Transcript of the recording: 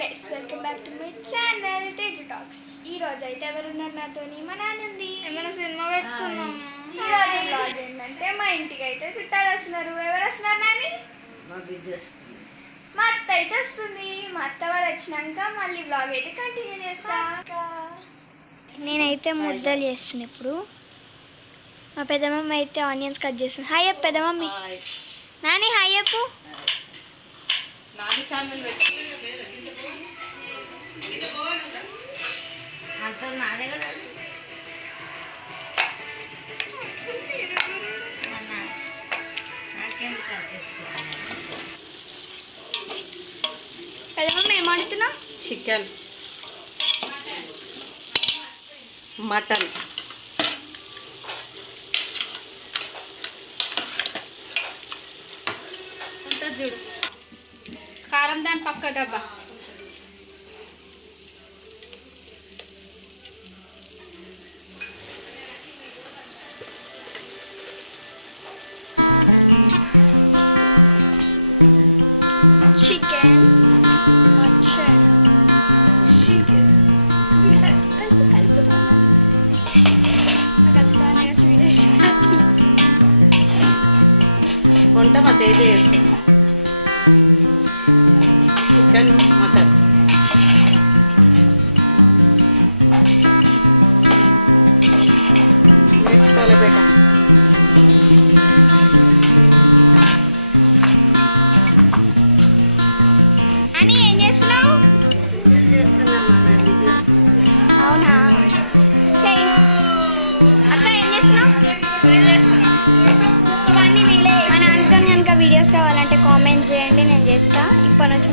Guys welcome back to my channel Teju talks. ఈ రోజు అయితే ఎవరున్నారు నాతోని? మా నాన్నంది. ఏమైనా సినిమా పెట్టుకున్నాం. ఈ రోజు బ్లాగ్ ఏంటంటే మా ఇంటికి అయితే చుట్టాలు వస్తున్నారు. ఎవరు వస్తున్నారు నాని? మా అత్త అయితే వస్తుంది. మా అత్త వాళ్ళు వచ్చినాక మళ్ళీ బ్లాగ్ అయితే కంటిన్యూ చేస్తా. నేనైతే ముద్దలు చేస్తున్నా ఇప్పుడు. మా పెద్దమమ్మ అయితే ఆనియన్స్ కట్ చేస్తుంది. హాయ్ అప్ పెద్దమమ్మీ. నాని హాయ్ అప్పు. నాని ఛానల్ పెద్దమమ్మ ఏం వండుతున్నా? చికెన్, మటన్, చూడు కారం దాని పక్క డబ్బా. వీడియోస్ కావాలంటే కామెంట్ చేయండి, నేను చేస్తా. ఇప్పటి నుంచి